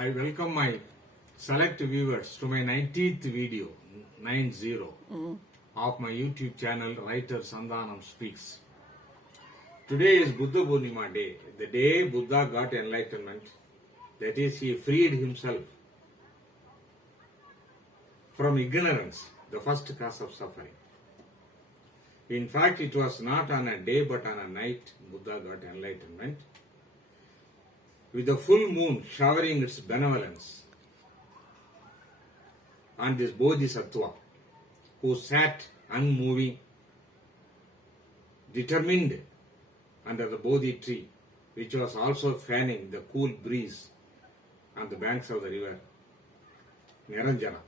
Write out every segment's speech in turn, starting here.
I welcome my select viewers to my 90th video, 90, of my YouTube channel, Writer Sandhanam Speaks. Today is Buddha Purnima day, the day Buddha got enlightenment. That is, he freed himself from ignorance, the first cause of suffering. In fact, it was not on a day but on a night Buddha got enlightenment, with the full moon showering its benevolence on this Bodhisattva, who sat unmoving, determined under the Bodhi tree, which was also fanning the cool breeze on the banks of the river Niranjana.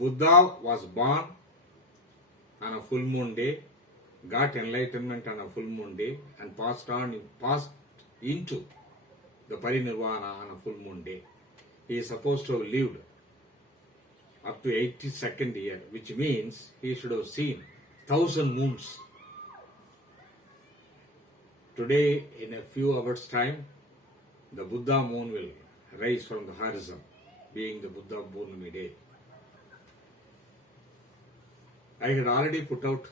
Buddha was born on a full moon day, got enlightenment on a full moon day, and passed into the parinirvana on a full moon day. He is supposed to have lived up to 82nd year, which means he should have seen 1,000 moons. Today, in a few hours' time, the Buddha moon will rise from the horizon, being the Buddha Purnima day. I had already put out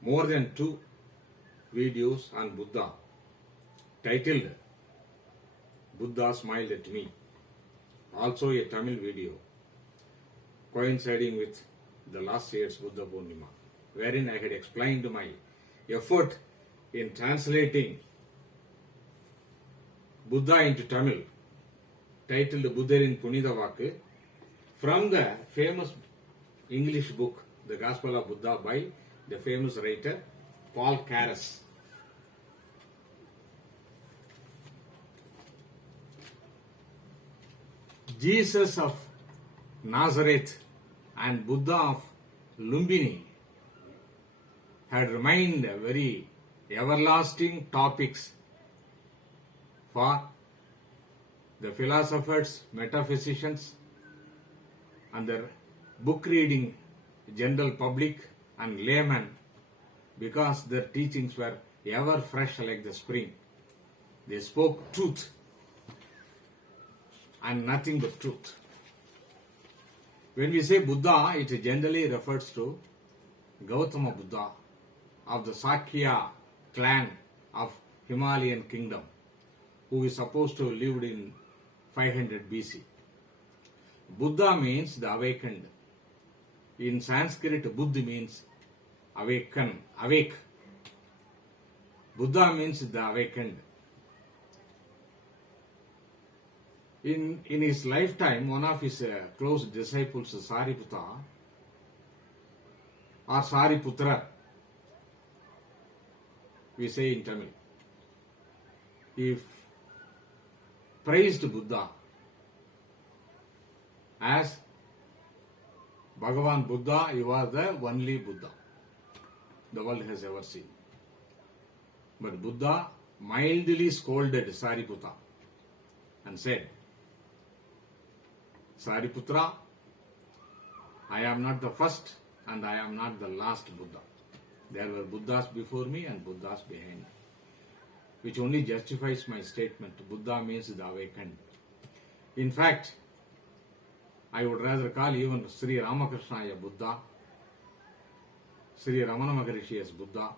more than 2 videos on Buddha, titled Buddha Smiled at Me. Also a Tamil video coinciding with the last year's Buddha Purnima, wherein I had explained my effort in translating Buddha into Tamil, titled Buddha in Punitha Vakku, from the famous English book, The Gospel of Buddha, by the famous writer Paul Carus. Jesus of Nazareth and Buddha of Lumbini had remained very everlasting topics for the philosophers, metaphysicians, and the book reading general public and laymen, because their teachings were ever fresh like the spring. They spoke truth and nothing but truth. When we say Buddha, it generally refers to Gautama Buddha of the Sakya clan of Himalayan kingdom, who is supposed to have lived in 500 BC. Buddha means the awakened. In Sanskrit, Buddha means awaken, awake. Buddha means the awakened. In his lifetime, one of his close disciples, Sariputta, or Sariputra, we say in Tamil, he praised Buddha as Bhagavan Buddha. He was the only Buddha the world has ever seen. But Buddha mildly scolded Sariputta and said, Sariputra, I am not the first and I am not the last Buddha. There were Buddhas before me and Buddhas behind me, which only justifies my statement. Buddha means the awakened. In fact, I would rather call even Sri Ramakrishna a Buddha, Sri Ramana Maharishi as Buddha,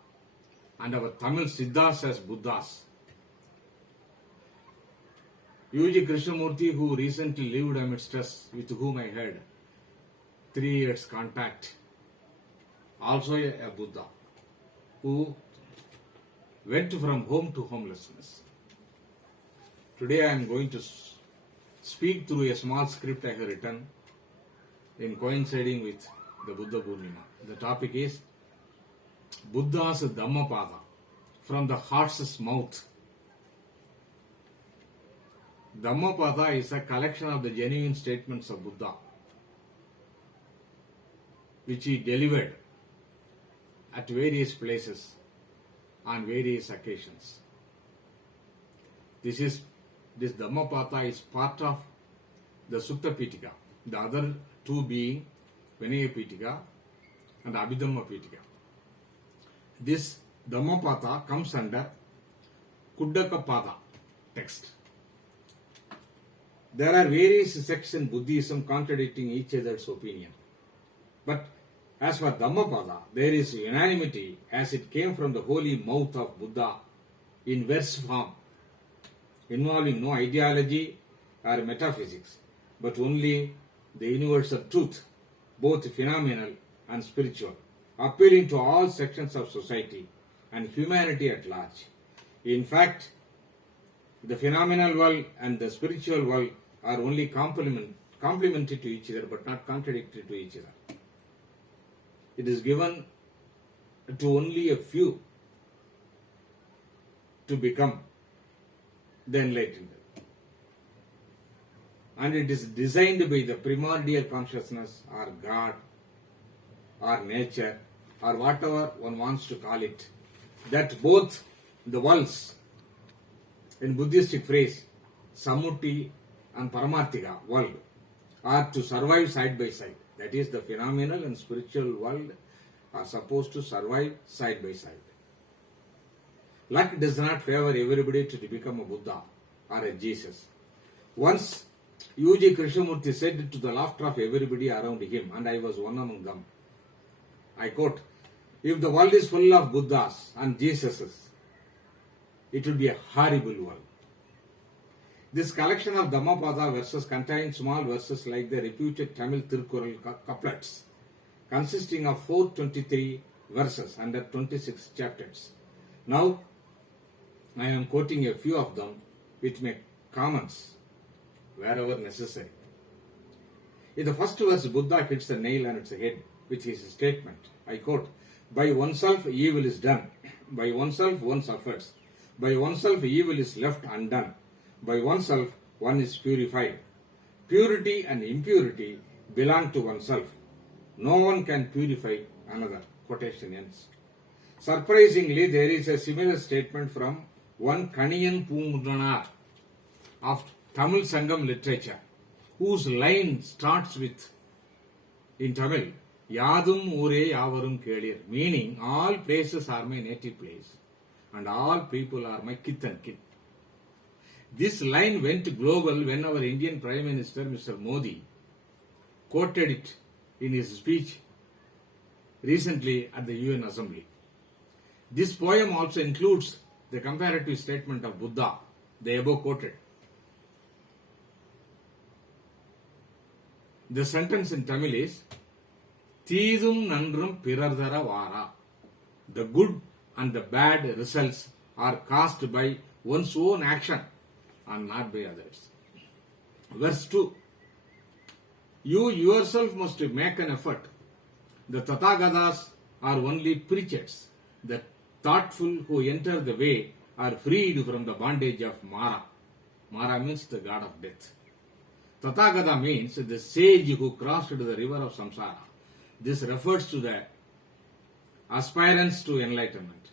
and our Tamil Siddhas as Buddhas. U.G. Krishnamurti, who recently lived amidst us, with whom I had 3 years contact, also a Buddha, who went from home to homelessness. Today I am going to speak through a small script I have written in coinciding with the Buddha Purnima. The topic is Buddha's Dhammapada, from the horse's mouth. Dhammapada is a collection of the genuine statements of Buddha, which he delivered at various places on various occasions. This Dhammapada is part of the Sutta Pitaka, the other 2 being Vinaya Pitaka and Abhidhamma Pitaka. This Dhammapada comes under Kuddaka Pada, text. There are various sects in Buddhism contradicting each other's opinion. But as for Dhammapada, there is unanimity as it came from the holy mouth of Buddha in verse form, involving no ideology or metaphysics, but only the universal truth, both phenomenal and spiritual, appealing to all sections of society and humanity at large. In fact, the phenomenal world and the spiritual world are only complementary to each other but not contradictory to each other. It is given to only a few to become the enlightened. And it is designed by the primordial consciousness or God or nature or whatever one wants to call it, that both the worlds, in Buddhistic phrase, Sammuti and Paramarthika world, are to survive side by side. That is, the phenomenal and spiritual world are supposed to survive side by side. Luck does not favor everybody to become a Buddha or a Jesus. Once U.G. Krishnamurti said to the laughter of everybody around him, and I was one among them, I quote, "If the world is full of Buddhas and Jesuses, it would be a horrible world." This collection of Dhammapada verses contains small verses like the reputed Tamil Tirukkural couplets, consisting of 423 verses under 26 chapters. Now, I am quoting a few of them with my comments wherever necessary. In the first verse, Buddha hits the nail on its head with his statement. I quote, "By oneself evil is done. By oneself one suffers. By oneself evil is left undone. By oneself one is purified. Purity and impurity belong to oneself. No one can purify another." Quotation ends. Surprisingly, there is a similar statement from one Kaniyan Poomuranar of Tamil Sangam literature, whose line starts with, in Tamil, "Yadum Ure Yavarum Kelir," meaning all places are my native place and all people are my kith and kin. This line went global when our Indian Prime Minister, Mr. Modi, quoted it in his speech recently at the UN Assembly. This poem also includes the comparative statement of Buddha, the above quoted. The sentence in Tamil is, "Theedum nandrum pirardara vara." The good and the bad results are caused by one's own action and not by others. Verse 2. "You yourself must make an effort. The Tathagatas are only preachers. The thoughtful who enter the way are freed from the bondage of Mara." Mara means the god of death. Tathagata means the sage who crossed the river of samsara. This refers to the aspirants to enlightenment.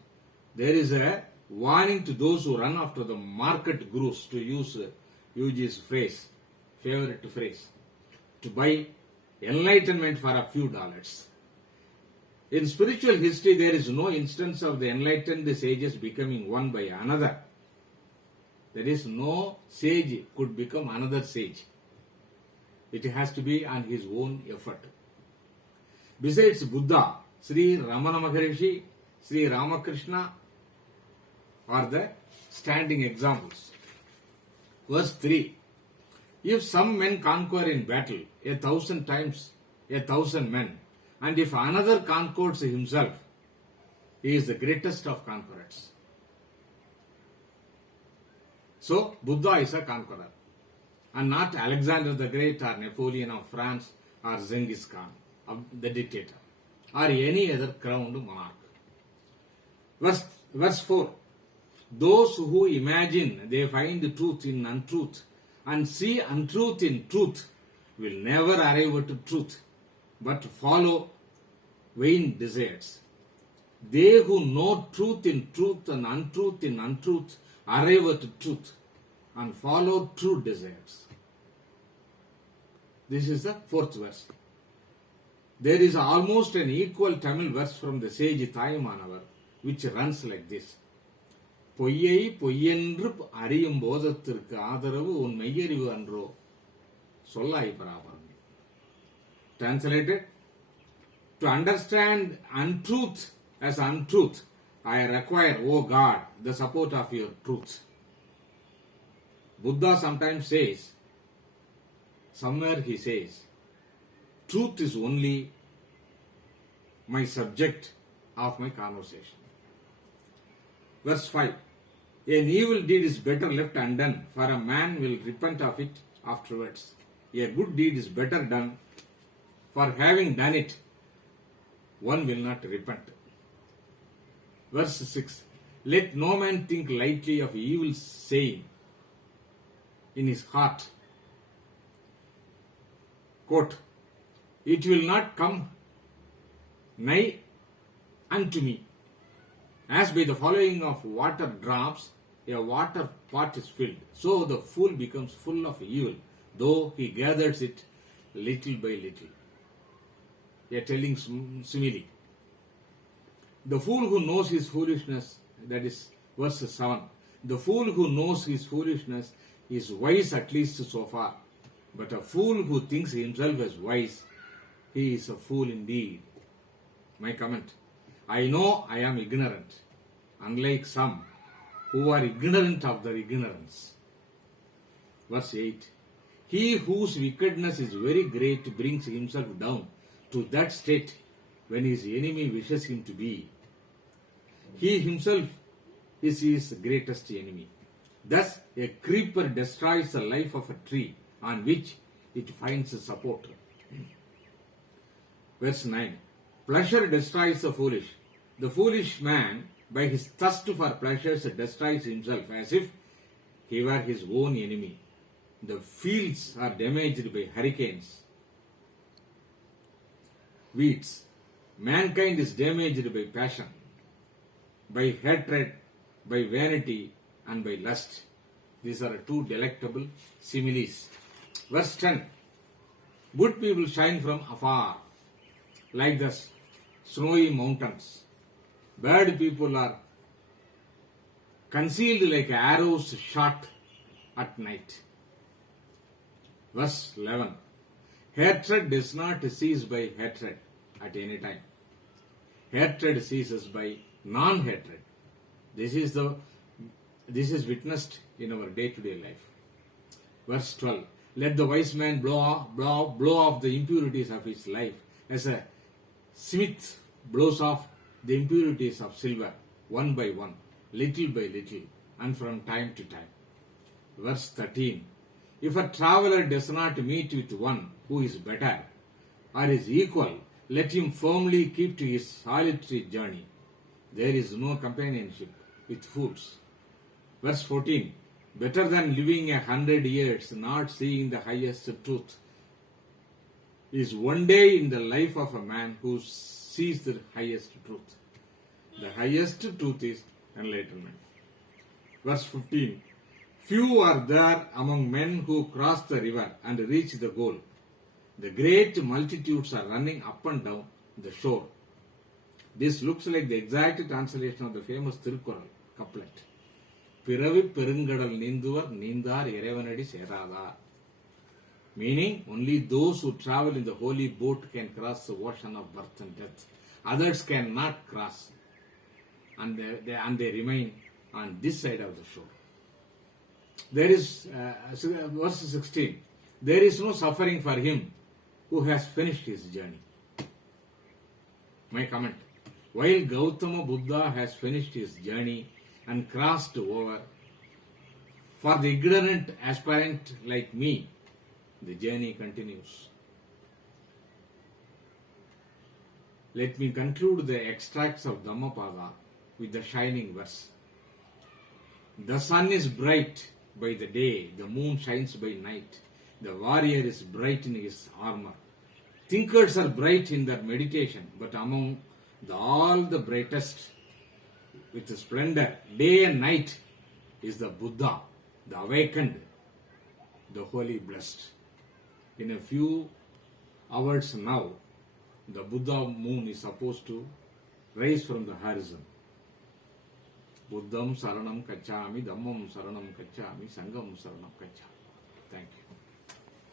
There is a warning to those who run after the market gurus, to use UG's phrase, favorite phrase, to buy enlightenment for a few dollars. In spiritual history, there is no instance of the enlightened sages becoming one by another. There is no sage could become another sage. It has to be on his own effort. Besides Buddha, Sri Ramana Maharishi, Sri Ramakrishna are the standing examples. Verse 3. "If some men conquer in battle 1,000 times 1,000 men, and if another conquers himself, he is the greatest of conquerors." So, Buddha is a conqueror, and not Alexander the Great or Napoleon of France or Genghis Khan, the dictator, or any other crowned monarch. Verse 4. "Those who imagine they find truth in untruth and see untruth in truth will never arrive at truth, but follow vain desires. They who know truth in truth and untruth in untruth arrive at truth and follow true desires." This is the fourth verse. There is almost an equal Tamil verse from the sage Thayumanavar, which runs like this. பொய்யை பொய்யென்று அறியும் போதத்திற்கு ஆதரவு உன் மெய்யறிவு அன்றோ சொல்லாய் பராபரம். Translated, to understand untruth as untruth, I require, O God, the support of your truth. Buddha sometimes says, somewhere he says, truth is only my subject of my conversation. Verse 5. An evil deed is better left undone, for a man will repent of it afterwards. A good deed is better done, for having done it, one will not repent. Verse 6. Let no man think lightly of evil saying in his heart. Quote, it will not come nigh unto me. As by the following of water drops, a water pot is filled. So the fool becomes full of evil, though he gathers it little by little. A telling simile. The fool who knows his foolishness, that is verse 7. The fool who knows his foolishness is wise at least so far. But a fool who thinks himself as wise, he is a fool indeed. My comment. I know I am ignorant, unlike some who are ignorant of their ignorance. Verse 8. He whose wickedness is very great brings himself down to that state when his enemy wishes him to be. He himself is his greatest enemy. Thus, a creeper destroys the life of a tree on which it finds support. Verse 9. Pleasure destroys the foolish. The foolish man, by his thirst for pleasures, destroys himself as if he were his own enemy. The fields are damaged by hurricanes. Weeds. Mankind is damaged by passion, by hatred, by vanity, and by lust. These are two delectable similes. Verse 10. Good people shine from afar, like the snowy mountains. Bad people are concealed like arrows shot at night. Verse 11. Hatred does not cease by hatred at any time. Hatred ceases by non-hatred. This is witnessed in our day-to-day life. Verse 12. Let the wise man blow off the impurities of his life as a smith blows off the impurities of silver, one by one, little by little, and from time to time. Verse 13. If a traveler does not meet with one who is better or is equal, let him firmly keep to his solitary journey. There is no companionship with fools. Verse 14. Better than living 100 years not seeing the highest truth is one day in the life of a man who sees the highest truth. The highest truth is enlightenment. Verse 15. Few are there among men who cross the river and reach the goal. The great multitudes are running up and down the shore. This looks like the exact translation of the famous Tirukkural couplet. பிறவி பெருங்கடல் நீந்துவர் நீந்தார் இறைவனடி சேராதார். Meaning, only those who travel in the holy boat can cross the ocean of birth and death. Others cannot cross, and they remain on this side of the shore. There is, verse 16, there is no suffering for him who has finished his journey. My comment. While Gautama Buddha has finished his journey and crossed over, for the ignorant aspirant like me, the journey continues. Let me conclude the extracts of Dhammapada with the shining verse. The sun is bright by the day, the moon shines by night. The warrior is bright in his armor. Thinkers are bright in their meditation, but among all the brightest with splendor, day and night, is the Buddha, the awakened, the holy blessed. In a few hours now, the Buddha moon is supposed to rise from the horizon. Buddham saranam kachami, Dhammam saranam kachami, Sangam saranam kachami.